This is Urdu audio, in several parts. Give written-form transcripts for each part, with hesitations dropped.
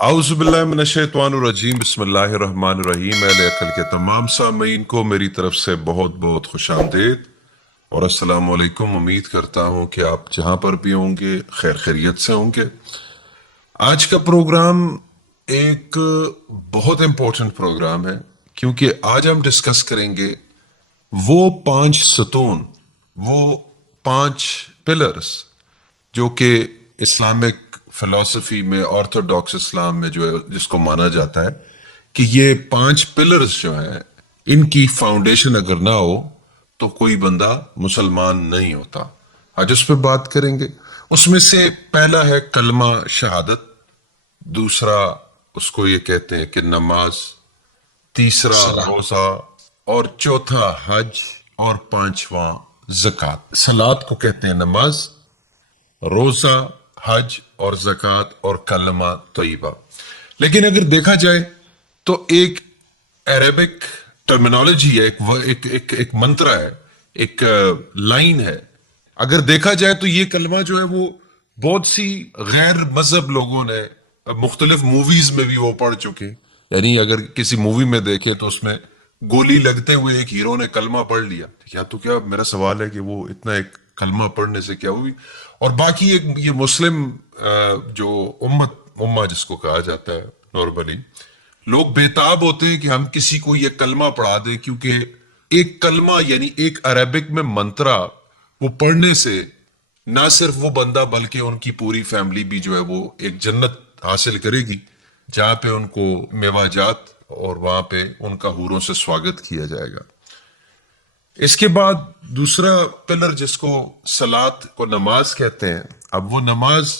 اعوذ باللہ من الشیطان الرجیم بسم اللہ الرحمن الرحیم۔ اہل عقل کے تمام سامعین کو میری طرف سے بہت بہت خوش آمدید اور السلام علیکم۔ امید کرتا ہوں کہ آپ جہاں پر بھی ہوں گے خیر خیریت سے ہوں گے۔ آج کا پروگرام ایک بہت امپورٹنٹ پروگرام ہے کیونکہ آج ہم ڈسکس کریں گے وہ 5 ستون، وہ 5 پلرز جو کہ اسلامک فلسفی میں، آرتھوڈاکس اسلام میں جو ہے جس کو مانا جاتا ہے کہ یہ 5 پلرز جو ہیں ان کی فاؤنڈیشن اگر نہ ہو تو کوئی بندہ مسلمان نہیں ہوتا۔ آج اس پہ بات کریں گے۔ اس میں سے پہلا ہے کلمہ شہادت، دوسرا اس کو یہ کہتے ہیں کہ نماز، تیسرا روزہ، اور چوتھا حج، اور پانچواں زکوٰۃ۔ صلات کو کہتے ہیں نماز، روزہ، حج اور زکوٰۃ اور کلمہ طیبہ۔ لیکن اگر دیکھا جائے تو ایک عربک ٹرمینالوجی ہے، ایک منترا ہے، ایک لائن ہے۔ اگر دیکھا جائے تو یہ کلمہ جو ہے وہ بہت سی غیر مذہب لوگوں نے مختلف موویز میں بھی وہ پڑھ چکے۔ یعنی اگر کسی مووی میں دیکھے تو اس میں گولی لگتے ہوئے ایک ہیرو نے کلمہ پڑھ لیا، یا تو کیا میرا سوال ہے کہ وہ اتنا ایک کلمہ پڑھنے سے کیا ہوئی؟ اور باقی ایک یہ مسلم جو امہ جس کو کہا جاتا ہے، نارملی لوگ بےتاب ہوتے ہیں کہ ہم کسی کو یہ کلمہ پڑھا دیں، کیونکہ ایک کلمہ یعنی ایک عربک میں منترا وہ پڑھنے سے نہ صرف وہ بندہ بلکہ ان کی پوری فیملی بھی جو ہے وہ ایک جنت حاصل کرے گی جہاں پہ ان کو میوہ جات اور وہاں پہ ان کا حوروں سے سواگت کیا جائے گا۔ اس کے بعد دوسرا پلر جس کو صلات کو نماز کہتے ہیں، اب وہ نماز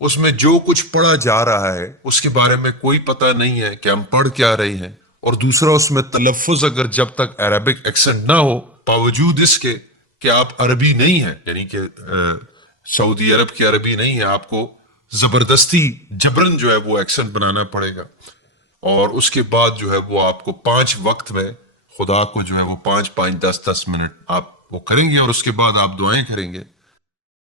اس میں جو کچھ پڑھا جا رہا ہے اس کے بارے میں کوئی پتہ نہیں ہے کہ ہم پڑھ کیا رہے ہیں، اور دوسرا اس میں تلفظ اگر جب تک عربک ایکسنٹ نہ ہو، باوجود اس کے کہ آپ عربی نہیں ہیں، یعنی کہ سعودی عرب کی عربی نہیں ہے، آپ کو زبردستی جبرن جو ہے وہ ایکسنٹ بنانا پڑے گا۔ اور اس کے بعد جو ہے وہ آپ کو 5 وقت میں خدا کو جو ہے وہ 5 10 منٹ آپ وہ کریں گے، اور اس کے بعد آپ دعائیں کریں گے،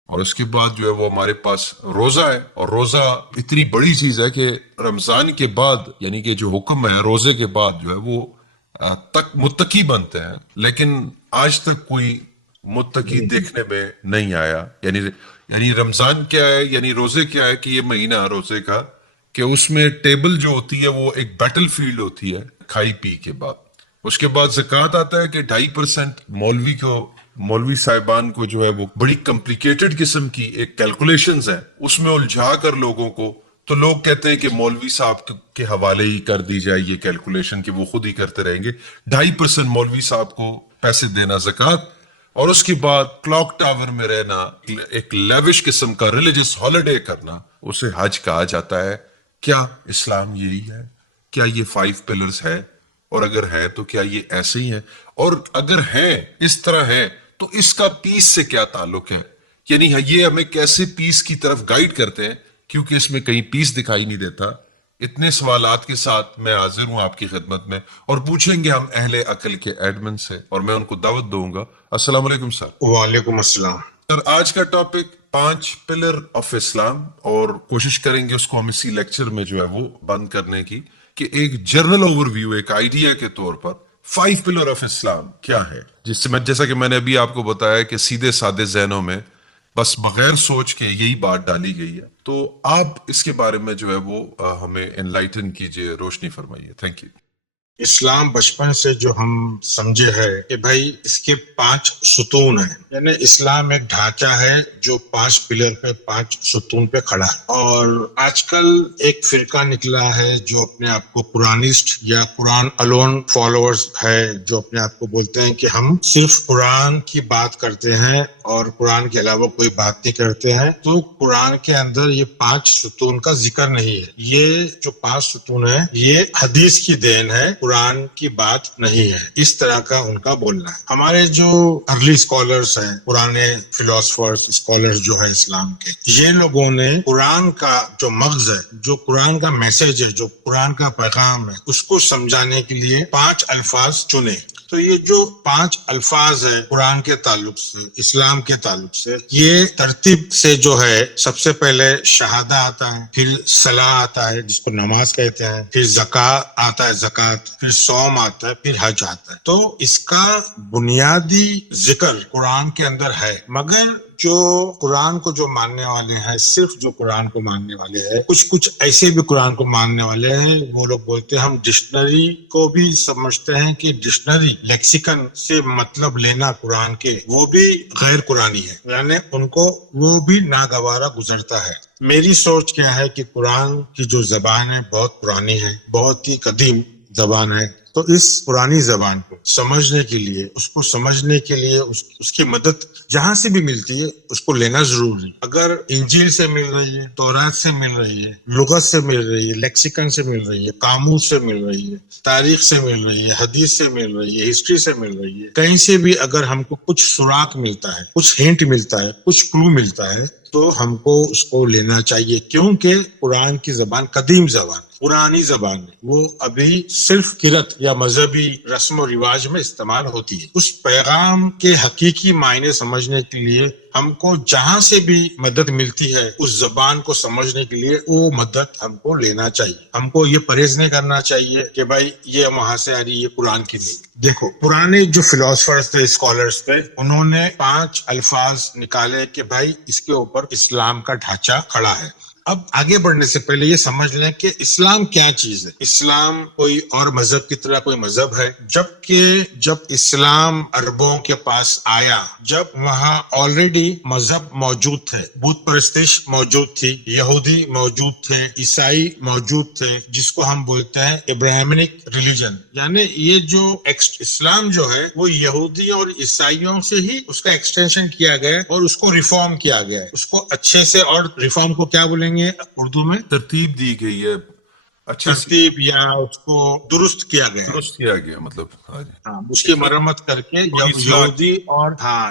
اور اس کے بعد جو ہے وہ ہمارے پاس روزہ ہے۔ اور روزہ اتنی بڑی چیز ہے کہ رمضان کے بعد یعنی کہ جو حکم ہے روزے کے بعد جو ہے وہ تک متقی بنتے ہیں، لیکن آج تک کوئی متقی دیکھنے میں نہیں آیا۔ یعنی رمضان کیا ہے، یعنی روزے کیا ہے کہ یہ مہینہ روزے کا کہ اس میں ٹیبل جو ہوتی ہے وہ ایک بیٹل فیلڈ ہوتی ہے کھائی پی کے بعد۔ اس کے بعد زکوٰۃ آتا ہے کہ 2.5% مولوی صاحبان کو جو ہے وہ بڑی کمپلیکیٹڈ قسم کی ایک کیلکولیشنز ہے، اس میں الجھا کر لوگوں کو، تو لوگ کہتے ہیں کہ مولوی صاحب کے حوالے ہی کر دی جائے یہ کیلکولیشن کہ وہ خود ہی کرتے رہیں گے۔ 2.5% مولوی صاحب کو پیسے دینا زکوٰۃ، اور اس کے بعد کلاک ٹاور میں رہنا، ایک لیوش قسم کا ریلیجس ہالیڈے کرنا، اسے حج کہا جاتا ہے۔ کیا اسلام یہی ہے؟ کیا یہ 5 پلرز ہے؟ اور اگر ہے تو کیا یہ ایسے ہی ہیں؟ اور اگر ہیں اس طرح ہے تو اس کا پیس سے کیا تعلق ہے؟ یعنی یہ ہمیں کیسے پیس کی طرف گائیڈ کرتے ہیں، کیونکہ اس میں کہیں پیس دکھائی نہیں دیتا۔ اتنے سوالات کے ساتھ میں حاضر ہوں آپ کی خدمت میں، اور پوچھیں گے ہم اہل عقل کے ایڈمن سے، اور میں ان کو دعوت دوں گا۔ السلام علیکم سر۔ وعلیکم السلام سر، آج کا ٹاپک 5 پلر آف اسلام، اور کوشش کریں گے اس کو ہم اسی لیکچر میں جو ہے وہ بند کرنے کی، کہ ایک جنرل اوور ویو، ایک آئیڈیا کے طور پر 5 پلر آف اسلام کیا ہے، جیسا کہ میں نے ابھی آپ کو بتایا کہ سیدھے سادے ذہنوں میں بس بغیر سوچ کے یہی بات ڈالی گئی ہے۔ تو آپ اس کے بارے میں جو ہے وہ ہمیں انلائٹن کیجئے، روشنی فرمائیے۔ Thank you. اسلام بچپن سے جو ہم سمجھے ہے کہ بھائی اس کے 5 ستون ہیں، یعنی اسلام ایک ڈھانچہ ہے جو 5 پلر پہ 5 ستون پہ کھڑا ہے۔ اور آج کل ایک فرقہ نکلا ہے جو اپنے آپ کو قرآنسٹ یا قرآن الون فالوورز ہے، جو اپنے آپ کو بولتے ہیں کہ ہم صرف قرآن کی بات کرتے ہیں اور قرآن کے علاوہ کوئی بات نہیں کرتے ہیں۔ تو قرآن کے اندر یہ 5 ستون کا ذکر نہیں ہے۔ یہ جو 5 ستون ہے یہ حدیث کی دین ہے، قرآن کی بات نہیں ہے، اس طرح کا ان کا بولنا ہے. ہمارے جو ارلی اسکالرس ہیں، پرانے فلاسفرس اسکالرس جو ہے اسلام کے، یہ لوگوں نے قرآن کا جو مغز ہے، جو قرآن کا میسج ہے، جو قرآن کا پیغام ہے، اس کو سمجھانے کے لیے 5 الفاظ چنے. تو یہ جو 5 الفاظ ہے قرآن کے تعلق سے، اسلام کے تعلق سے، یہ ترتیب سے جو ہے سب سے پہلے شہادہ آتا ہے، پھر صلاح آتا ہے جس کو نماز کہتے ہیں، پھر زکوٰۃ آتا ہے، زکوٰۃ، پھر صوم آتا ہے، پھر حج آتا ہے. تو اس کا بنیادی ذکر قرآن کے اندر ہے. مگر جو قرآن کو جو ماننے والے ہیں، صرف جو قرآن کو ماننے والے ہیں، کچھ ایسے بھی قرآن کو ماننے والے ہیں، وہ لوگ بولتے ہیں ہم ڈکشنری کو بھی سمجھتے ہیں کہ ڈکشنری لیکسیکن سے مطلب لینا قرآن کے، وہ بھی غیر قرآنی ہے، یعنی ان کو وہ بھی ناگوارا گزرتا ہے. میری سوچ کیا ہے کہ قرآن کی جو زبان ہے بہت پرانی ہے، بہت ہی قدیم زبان ہے. تو اس پرانی زبان کو سمجھنے کے لیے، اس کو سمجھنے کے لیے اس کی مدد جہاں سے بھی ملتی ہے اس کو لینا ضروری ہے. اگر انجیل سے مل رہی ہے، تورات سے مل رہی ہے، لغت سے مل رہی ہے، لیکسیکن سے مل رہی ہے، قاموس سے مل رہی ہے، تاریخ سے مل رہی ہے، حدیث سے مل رہی ہے، ہسٹری سے مل رہی ہے، کہیں سے بھی اگر ہم کو کچھ سراغ ملتا ہے، کچھ ہنٹ ملتا ہے، کچھ کلو ملتا ہے، تو ہم کو اس کو لینا چاہیے. کیونکہ قرآن کی زبان قدیم زبان، پرانی زبان ہے، وہ ابھی صرف قرت یا مذہبی رسم و رواج میں استعمال ہوتی ہے. اس پیغام کے حقیقی معنی سمجھنے کے لیے ہم کو جہاں سے بھی مدد ملتی ہے اس زبان کو سمجھنے کے لیے، وہ مدد ہم کو لینا چاہیے. ہم کو یہ پرہیز نہیں کرنا چاہیے کہ بھائی یہ وہاں سے آ رہی ہے، قرآن کی نہیں. دیکھو پرانے جو فلاسفرز تھے، اسکالرز تھے، انہوں نے 5 الفاظ نکالے کہ بھائی اس کے اوپر اسلام کا ڈھانچہ کھڑا ہے. اب آگے بڑھنے سے پہلے یہ سمجھ لیں کہ اسلام کیا چیز ہے. اسلام کوئی اور مذہب کی طرح کوئی مذہب ہے، جب اسلام عربوں کے پاس آیا، جب وہاں آلریڈی مذہب موجود تھے، بت پرستش موجود تھی، یہودی موجود تھے، عیسائی موجود تھے، جس کو ہم بولتے ہیں ابراہیمنک ریلیجن. یعنی یہ جو اسلام جو ہے وہ یہودی اور عیسائیوں سے ہی اس کا ایکسٹینشن کیا گیا ہے اور اس کو ریفارم کیا گیا ہے. اس کو اچھے سے، اور ریفارم کو کیا بولیں گے اردو میں؟ ترتیب دی گئی ہے، اچھے سے ترتیب، یا اس کو درست کیا گیا ہے. درست کیا گیا، مطلب ہاں جی. ہاں، اس کی مرمت کر کے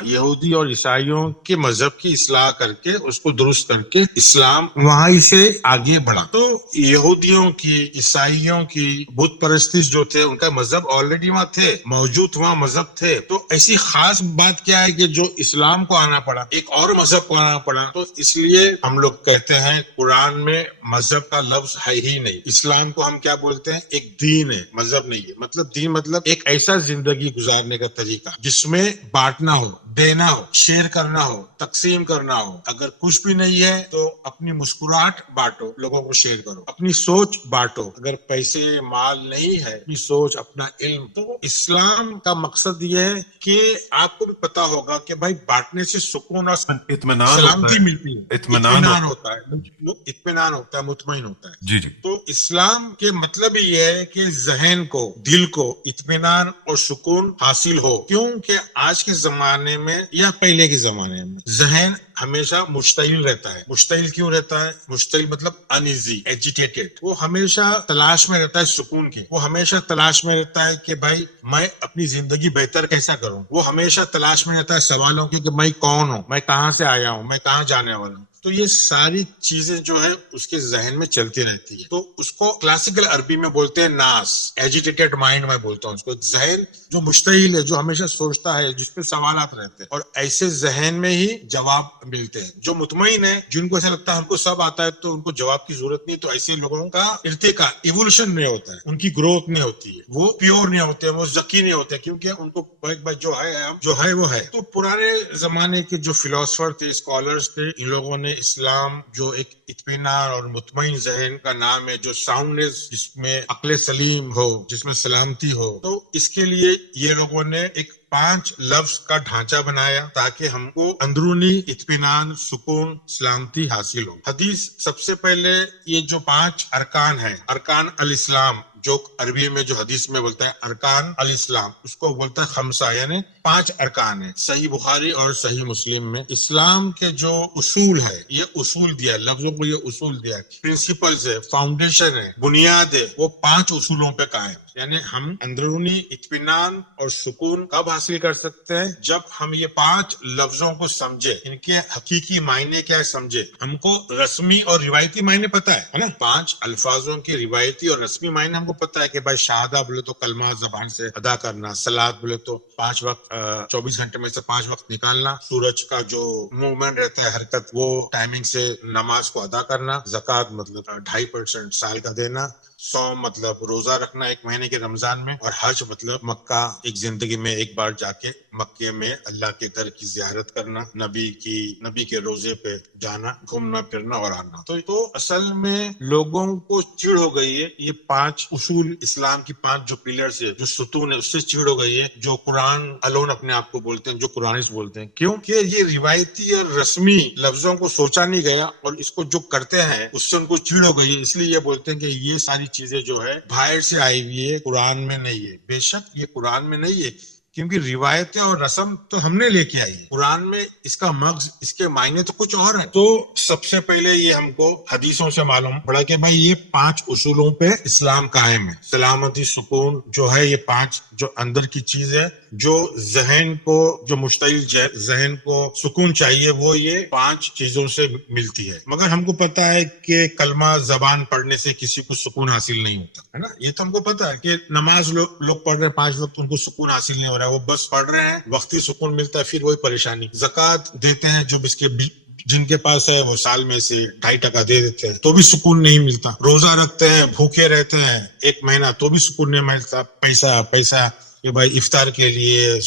یہودی اور عیسائیوں کے مذہب کی اصلاح کر کے اس کو درست کر کے اسلام وہاں سے آگے بڑھا. تو یہودیوں کی، عیسائیوں کی بت پرستش جو تھے، ان کا مذہب آلریڈی وہاں تھے، موجود وہاں مذہب تھے. تو ایسی خاص بات کیا ہے کہ جو اسلام کو آنا پڑا، ایک اور مذہب کو آنا پڑا. تو اس لیے ہم لوگ کہتے ہیں قرآن میں مذہب کا لفظ ہے ہی نہیں. اسلام کو ہم کیا بولتے ہیں؟ ایک دین ہے، مذہب نہیں ہے. مطلب دین مطلب ایک ایسا زندگی گزارنے کا طریقہ جس میں بانٹنا ہو، دینا ہو، شیئر کرنا ہو، تقسیم کرنا ہو. اگر کچھ بھی نہیں ہے تو اپنی مسکراہٹ بانٹو، لوگوں کو شیئر کرو، اپنی سوچ بانٹو. اگر پیسے مال نہیں ہے، اپنی سوچ، اپنا علم. تو اسلام کا مقصد یہ ہے کہ آپ کو بھی پتا ہوگا کہ بھائی بانٹنے سے سکون اور اطمینان سلامتی ملتی ہے، اطمینان ہوتا ہے، اطمینان ہوتا ہے، مطمئن ہوتا ہے. جی جی. تو اسلام کے مطلب یہ ہے کہ ذہن کو، دل کو اطمینان اور سکون حاصل ہو. کیونکہ آج کے زمانے میں یا پہلے کے زمانے میں ذہن ہمیشہ مشتعل رہتا ہے. مشتعل کیوں رہتا ہے؟ مشتعل مطلب انیزی، ایجیٹیٹڈ. وہ ہمیشہ تلاش میں رہتا ہے سکون کی. وہ ہمیشہ تلاش میں رہتا ہے کہ بھائی میں اپنی زندگی بہتر کیسا کروں. وہ ہمیشہ تلاش میں رہتا ہے سوالوں کی کہ میں کون ہوں، میں کہاں سے آیا ہوں، میں کہاں جانے والا ہوں. تو یہ ساری چیزیں جو ہے اس کے ذہن میں چلتی رہتی ہے. تو اس کو کلاسیکل عربی میں بولتے ہیں ناس، ایجیٹیٹڈ مائنڈ میں بولتا ہوں اس کو. ذہن جو مشتعل ہے، جو ہمیشہ سوچتا ہے، جس پہ سوالات رہتے ہیں، اور ایسے ذہن میں ہی جواب ملتے ہیں. جو مطمئن ہے، جن کو ایسا لگتا ہے ہم کو سب آتا ہے تو ان کو جواب کی ضرورت نہیں، تو ایسے لوگوں کا ارتقاء، ایوولوشن نہیں ہوتا ہے، ان کی گروتھ نہیں ہوتی ہے، وہ پیور نہیں ہوتے، وہ ذکی نہیں ہوتے، کیونکہ ان کو جو ہے وہ ہے. تو پرانے زمانے کے جو فلاسفر تھے، اسکالرز تھے، ان لوگوں نے اسلام جو ایک اطمینان اور مطمئن ذہن کا نام ہے، جو ساؤنڈنس، جس میں عقل سلیم ہو، جس میں سلامتی ہو، تو اس کے لیے یہ لوگوں نے ایک 5 لفظ کا ڈھانچہ بنایا تاکہ ہم کو اندرونی اطمینان، سکون، سلامتی حاصل ہو. حدیث سب سے پہلے یہ جو 5 ارکان ہیں، ارکان الاسلام، جو عربی میں جو حدیث میں بولتا ہے ارکان الاسلام، اس کو بولتا ہے خمسہ، یعنی 5 ارکان ہیں. صحیح بخاری اور صحیح مسلم میں اسلام کے جو اصول ہے، یہ اصول دیا، لفظوں کو یہ اصول دیا، پرنسپلز ہے، فاؤنڈیشن ہے، بنیاد ہے، وہ 5 اصولوں پہ قائم. یعنی ہم اندرونی اطمینان اور سکون کب حاصل کر سکتے ہیں؟ جب ہم یہ 5 لفظوں کو سمجھے، ان کے حقیقی معنی کیا ہے سمجھے. ہم کو رسمی اور روایتی معنی پتا ہے نا. 5 الفاظوں کے روایتی اور رسمی معنی ہم کو پتا ہے کہ بھائی شہادہ بولے تو کلمہ زبان سے ادا کرنا، صلاۃ بولے تو 5 وقت 24 گھنٹے میں سے 5 وقت نکالنا، سورج کا جو موومنٹ رہتا ہے حرکت وہ ٹائمنگ سے نماز کو ادا کرنا، زکوٰۃ مطلب 2.5% سال کا دینا، سوم مطلب روزہ رکھنا 1 مہینے کے رمضان میں، اور حج مطلب مکہ ایک زندگی میں ایک بار جا کے مکے میں اللہ کے گھر کی زیارت کرنا، نبی کے روزے پہ جانا، گھومنا پھرنا اور آنا. تو اصل میں لوگوں کو چڑ ہو گئی ہے یہ 5 اصول اسلام کی 5 جو پلرز ہے، جو ستون ہے، اس سے چڑ ہو گئی ہے جو قرآن الون اپنے آپ کو بولتے ہیں، جو قرآنسٹ بولتے ہیں. کیوں کہ یہ روایتی اور رسمی لفظوں کو سوچا نہیں گیا اور اس کو جو کرتے ہیں اس سے ان کو چڑ ہو گئی ہے. اس لیے یہ بولتے ہیں کہ یہ ساری چیزیں جو ہے باہر سے آئی ہوئی ہے، قرآن میں نہیں ہے. بے شک یہ قرآن میں نہیں ہے، کیونکہ روایتیں اور رسم تو ہم نے لے کے آئی ہے. قرآن میں اس کا مغز، اس کے معنی تو کچھ اور ہے. تو سب سے پہلے یہ ہم کو حدیثوں سے معلوم پڑا کہ بھائی یہ 5 اصولوں پہ اسلام قائم ہے. سلامتی، سکون جو ہے، یہ 5 جو اندر کی چیز ہے، جو ذہن کو، جو مشتعل ذہن کو سکون چاہیے، وہ یہ 5 چیزوں سے ملتی ہے. مگر ہم کو پتا ہے کہ کلمہ زبان پڑھنے سے کسی کو سکون حاصل نہیں ہوتا ہے نا. یہ تو ہم کو پتا ہے کہ نماز لوگ پڑھ رہے ہیں 5 وقت، ان کو سکون حاصل نہیں ہو رہا ہے، وہ بس پڑھ رہے ہیں، وقتی سکون ملتا ہے پھر وہی پریشانی. زکوٰۃ دیتے ہیں جو جن کے پاس ہے وہ سال میں سے 2.5% دے دیتے ہیں تو بھی سکون نہیں ملتا. روزہ رکھتے ہیں، بھوکے رہتے ہیں 1 مہینہ تو بھی سکون نہیں ملتا. پیسہ کہ بھائی افطار کے لیے،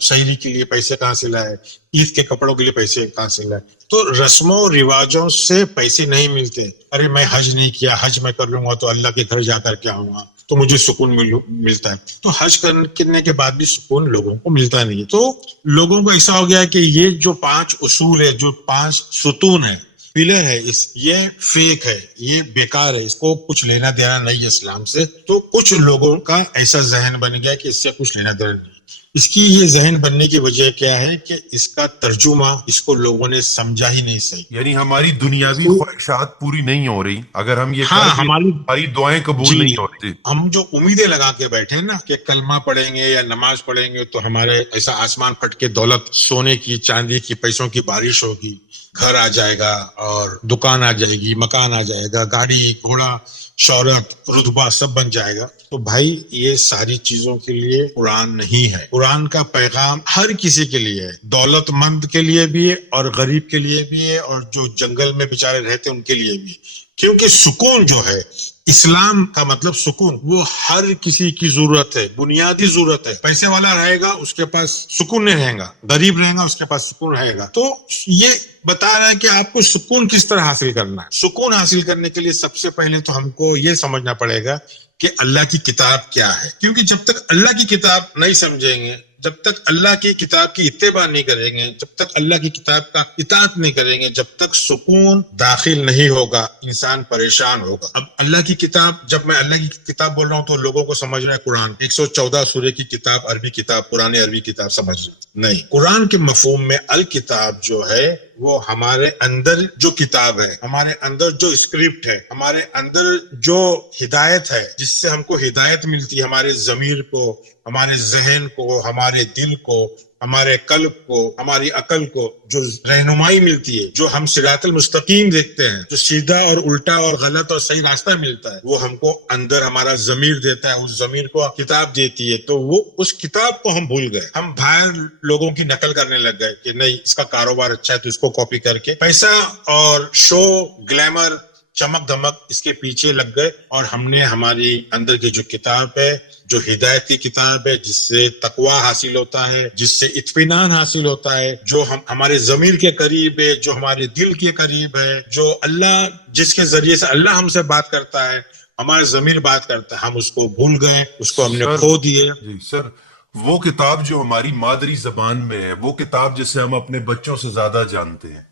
سحری کے لیے پیسے کہاں سے لائے، عید کے کپڑوں کے لیے پیسے کہاں سے لائے. تو رسموں و رواجوں سے پیسے نہیں ملتے. ارے میں حج نہیں کیا، حج میں کر لوں گا تو اللہ کے گھر جا کر کے آؤں گا تو مجھے سکون ملتا ہے. تو حج کرنے کے بعد بھی سکون لوگوں کو ملتا نہیں ہے. تو لوگوں کو ایسا ہو گیا کہ یہ جو 5 اصول ہے، جو 5 ستون ہے، پلر ہے، یہ فیک ہے، یہ بیکار ہے، اس کو کچھ لینا دینا نہیں ہے اسلام سے. تو کچھ لوگوں کا ایسا ذہن بن گیا کہ اس سے کچھ لینا دینا نہیں. اس کی یہ ذہن بننے کی وجہ کیا ہے کہ اس کا ترجمہ اس کو لوگوں نے سمجھا ہی نہیں صحیح. یعنی ہماری دنیاوی خواہشات پوری نہیں ہو رہی. اگر ہم یہ ہاں، ہماری دعائیں قبول نہیں ہو رہی. ہم جو امیدیں لگا کے بیٹھے ہیں نا کہ کلمہ پڑھیں گے یا نماز پڑھیں گے تو ہمارے ایسا آسمان پھٹ کے دولت، سونے کی، چاندی کی، پیسوں کی بارش ہوگی، گھر آ جائے گا اور دکان آ جائے گی، مکان آ جائے گا، گاڑی گھوڑا، شہرت، رتبہ سب بن جائے گا. تو بھائی یہ ساری چیزوں کے لیے قرآن نہیں ہے. قرآن کا پیغام ہر کسی کے لیے ہے، دولت مند کے لیے بھی ہے اور غریب کے لیے بھی ہے اور جو جنگل میں بیچارے رہتے ہیں ان کے لیے بھی. کیونکہ سکون جو ہے، اسلام کا مطلب سکون، وہ ہر کسی کی ضرورت ہے، بنیادی ضرورت ہے. پیسے والا رہے گا اس کے پاس سکون نہیں رہے گا، غریب رہے گا اس کے پاس سکون رہے گا. تو یہ بتا رہا ہے کہ آپ کو سکون کس طرح حاصل کرنا ہے. سکون حاصل کرنے کے لیے سب سے پہلے تو ہم کو یہ سمجھنا پڑے گا کہ اللہ کی کتاب کیا ہے. کیونکہ جب تک اللہ کی کتاب نہیں سمجھیں گے، جب تک اللہ کی کتاب کی اتباع نہیں کریں گے، جب تک اللہ کی کتاب کا اطاعت نہیں کریں گے، جب تک سکون داخل نہیں ہوگا، انسان پریشان ہوگا. اب اللہ کی کتاب، جب میں اللہ کی کتاب بول رہا ہوں تو لوگوں کو سمجھ رہا ہے قرآن 114 سورے کی کتاب، عربی کتاب، پرانے عربی کتاب سمجھ رہے نہیں. قرآن کے مفہوم میں الکتاب جو ہے وہ ہمارے اندر جو کتاب ہے، ہمارے اندر جو اسکرپٹ ہے، ہمارے اندر جو ہدایت ہے، جس سے ہم کو ہدایت ملتی ہے، ہمارے ضمیر کو، ہمارے ذہن کو، ہمارے دل کو، ہمارے قلب کو، ہماری عقل کو جو رہنمائی ملتی ہے، جو ہم صراط المستقیم دیکھتے ہیں، جو سیدھا اور الٹا اور غلط اور صحیح راستہ ملتا ہے، وہ ہم کو اندر ہمارا ضمیر دیتا ہے، اس ضمیر کو کتاب دیتی ہے. تو وہ اس کتاب کو ہم بھول گئے. ہم باہر لوگوں کی نقل کرنے لگ گئے کہ نہیں اس کا کاروبار اچھا ہے تو اس کو کاپی کر کے پیسہ اور شو، گلیمر، چمک دمک اس کے پیچھے لگ گئے. اور ہم نے ہماری اندر کی جو کتاب ہے، جو ہدایت کی کتاب ہے، جس سے تقوی حاصل ہوتا ہے، جس سے اطمینان حاصل ہوتا ہے، جو ہمارے ضمیر کے قریب ہے، جو ہمارے دل کے قریب ہے، جو اللہ، جس کے ذریعے سے اللہ ہم سے بات کرتا ہے، ہمارے ضمیر بات کرتا ہے، ہم اس کو بھول گئے، اس کو ہم نے کھو دیے. جی سر، وہ کتاب جو ہماری مادری زبان میں ہے، وہ کتاب جسے ہم اپنے بچوں سے زیادہ جانتے ہیں،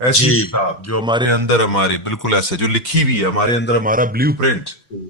ایسی جی کتاب جو ہمارے اندر، ہمارے بالکل ایسے جو لکھی ہوئی ہے، ہمارے اندر ہمارا بلیو پرنٹ،